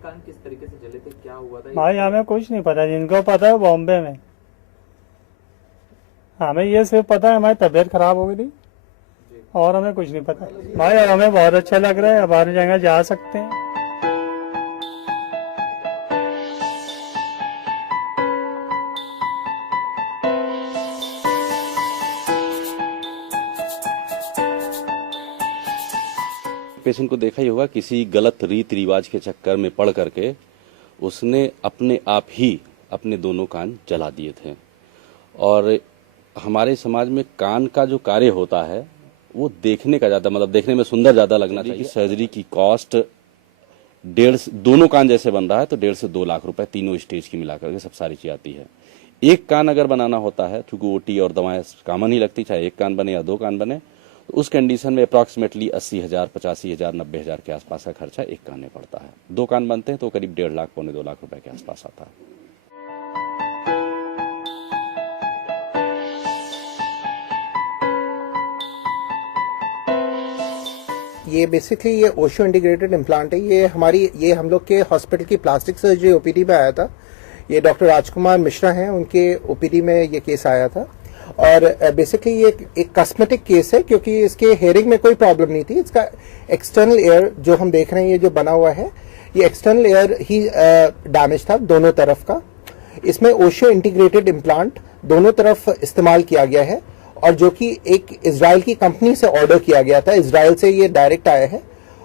कान किस तरीके से जले थे, क्या हुआ था? भाई हमें कुछ नहीं पता, जिनको पता है बॉम्बे में, हमें ये सिर्फ पता है हमारी तबीयत खराब हो गई थी और हमें कुछ नहीं पता। भाई हमें बहुत अच्छा लग रहा है, अब हर जगह जा सकते हैं। पेशेंट को देखा ही होगा, किसी गलत रीति रिवाज के चक्कर में पड़ करके उसने अपने आप ही अपने दोनों कान जला दिए थे। और हमारे समाज में कान का जो कार्य होता है वो देखने का ज्यादा, मतलब देखने में सुंदर ज्यादा लगना चाहिए। सर्जरी की कॉस्ट दोनों कान जैसे बन रहा है तो 1.5 से 2 लाख रुपए, तीनों स्टेज की मिलाकर के सब सारी चीज आती है। एक कान अगर बनाना होता है, क्योंकि ओटी और दवाएं कॉमन ही लगती, चाहे एक कान बने या 2 कान बने, तो उस कंडीशन में अप्रॉक्सीमेटली 80,000, 85,000, 90,000 के आसपास का खर्चा एक कान में पड़ता है। 2 कान बनते हैं तो करीब 1.5 लाख, पौने 2 लाख रुपए के आसपास आता है। ये बेसिकली ये ओशो इंटीग्रेटेड इम्प्लांट है। ये हम लोग के हॉस्पिटल की प्लास्टिक सर्जरी ओपीडी में आया था। ये डॉक्टर राजकुमार मिश्रा हैं, उनके ओपीडी में ये केस आया था। और बेसिकली ये एक कॉस्मेटिक केस है, क्योंकि इसके हेयरिंग में कोई प्रॉब्लम नहीं थी। इसका एक्सटर्नल एयर जो हम देख रहे हैं, ये जो बना हुआ है, ये एक्सटर्नल एयर ही डैमेज था दोनों तरफ का। इसमें ओशो इंटीग्रेटेड इम्प्लांट दोनों तरफ इस्तेमाल किया गया है, और जो कि एक इजराइल की कंपनी से ऑर्डर किया गया था। इजराइल से ये डायरेक्ट आया है,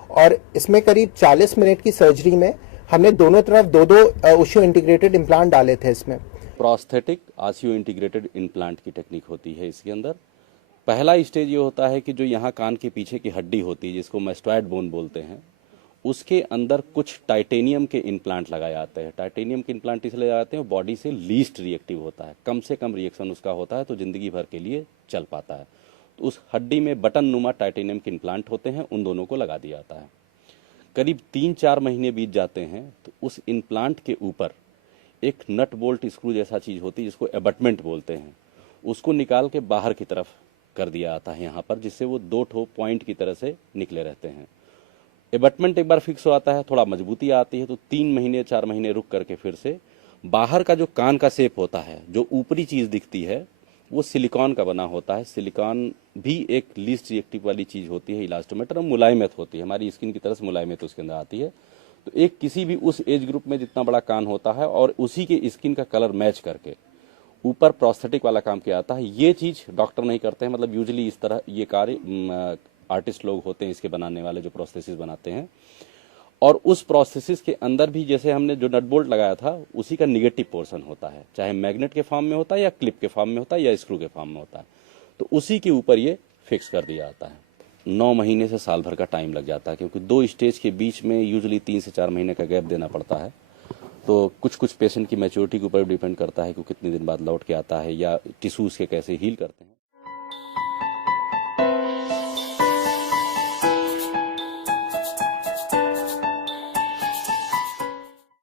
और इसमें करीब 40 मिनट की सर्जरी में हमने दोनों तरफ दो ओशो इंटीग्रेटेड इम्प्लांट डाले थे। इसमें प्रोस्थेटिक ऑसियो इंटीग्रेटेड इम्प्लांट की टेक्निक होती है। इसके अंदर पहला स्टेज ये होता है कि जो यहाँ कान के पीछे की हड्डी होती है, जिसको मैस्टॉइड बोन बोलते हैं, उसके अंदर कुछ टाइटेनियम के इम्प्लांट लगाए जाते हैं। टाइटेनियम के इम्प्लांट इसलिए लगाते हैं, बॉडी से लीस्ट रिएक्टिव होता है, कम से कम रिएक्शन उसका होता है, तो जिंदगी भर के लिए चल पाता है। तो उस हड्डी में बटन नुमा टाइटेनियम के इम्प्लांट होते हैं, उन दोनों को लगा दिया जाता है। करीब 3-4 महीने बीत जाते हैं तो उस इम्प्लांट के ऊपर एक नट बोल्ट स्क्रू जैसा चीज होती है, जिसको एबटमेंट बोलते हैं, उसको निकाल के बाहर की तरफ कर दिया जाता है यहाँ पर, जिससे वो 2 ठो पॉइंट की तरह से निकले रहते हैं। एबटमेंट एक बार फिक्स हो आता है, थोड़ा मजबूती आती है, तो 3 महीने 4 महीने रुक करके फिर से बाहर का जो कान का शेप होता है, जो ऊपरी चीज दिखती है, वो सिलिकॉन का बना होता है। सिलिकॉन भी एक लीस्ट रिएक्टिव वाली चीज होती है, इलास्टोमेटर, और मुलायमत होती है, हमारी स्किन की तरह से मुलायमत उसके अंदर आती है। तो एक किसी भी उस एज ग्रुप में जितना बड़ा कान होता है और उसी के स्किन का कलर मैच करके ऊपर प्रोस्थेटिक वाला काम किया जाता है। ये चीज डॉक्टर नहीं करते हैं, मतलब यूजुअली इस तरह ये कार्य आर्टिस्ट लोग होते हैं, इसके बनाने वाले, जो प्रोस्थेसिस बनाते हैं। और उस प्रोस्थेसिस के अंदर भी जैसे हमने जो नट बोल्ट लगाया था, उसी का निगेटिव पोर्शन होता है, चाहे मैग्नेट के फॉर्म में होता है या क्लिप के फॉर्म में होता है या स्क्रू के फॉर्म में होता है, तो उसी के ऊपर ये फिक्स कर दिया जाता है। 9 महीने से साल भर का टाइम लग जाता है, क्योंकि 2 स्टेज के बीच में यूजुअली 3 से 4 महीने का गैप देना पड़ता है। तो कुछ पेशेंट की मैच्योरिटी के ऊपर डिपेंड करता है कि कितने दिन बाद लौट के आता है या टिश्यूज के कैसे हील करते हैं।